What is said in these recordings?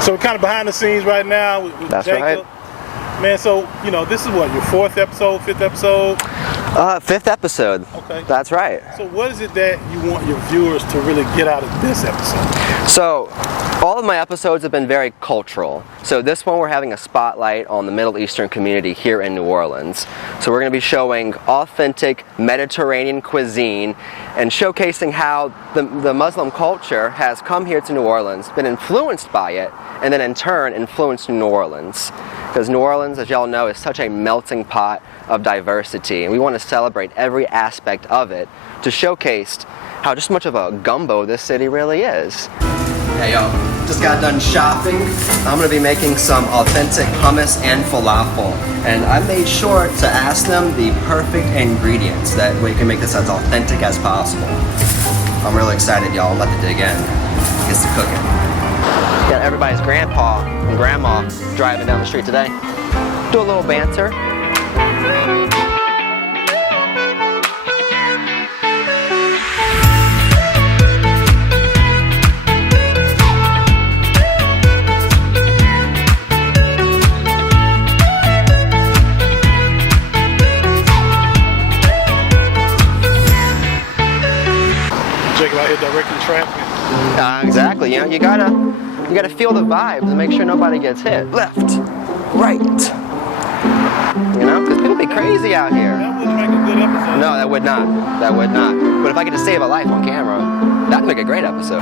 So we're kind of behind the scenes right now with That's Jacob. right. Man, so, you know, this is what, your fourth episode, fifth episode? Fifth episode. Okay. That's right. So what is it that you want your viewers to really get out of this episode? So, all of my episodes have been very cultural. So this one we're having a spotlight on the Middle Eastern community here in New Orleans. So we're going to be showing authentic Mediterranean cuisine and showcasing how the Muslim culture has come here to New Orleans, been influenced by it, and then in turn influenced New Orleans. Because New Orleans, as y'all know, is such a melting pot of diversity, and we want to celebrate every aspect of it to showcase how just much of a gumbo this city really is. Hey y'all, just got done shopping. I'm going to be making some authentic hummus and falafel, and I made sure to ask them the perfect ingredients that we can make this as authentic as possible. I'm really excited, y'all. I'm about to dig in. Gets to cooking. Got everybody's grandpa and grandma driving down the street today. Do a little banter. Jacob out here directing traffic. Exactly. You know, you gotta feel the vibes and make sure nobody gets hit. Left, right. You know, because people be crazy out here. That wouldn't make a good episode. No, that would not. That would not. But if I could just save a life on camera, that'd make a great episode.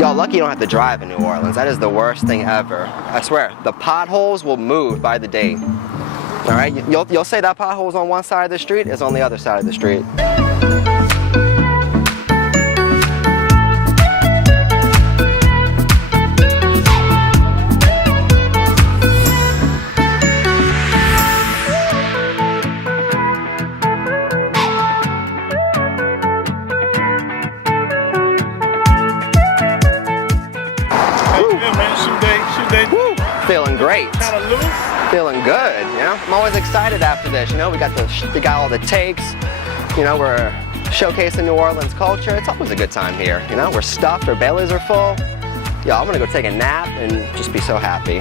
Y'all lucky you don't have to drive in New Orleans. That is the worst thing ever. I swear, the potholes will move by the day. All right, you'll say that pothole's on one side of the street, it's on the other side of the street. Feeling great. Kind of loose. Feeling good, you know? I'm always excited after this, you know? We got all the takes, you know, we're showcasing New Orleans culture. It's always a good time here, you know? We're stuffed, our bellies are full. Yo, I'm gonna go take a nap and just be so happy.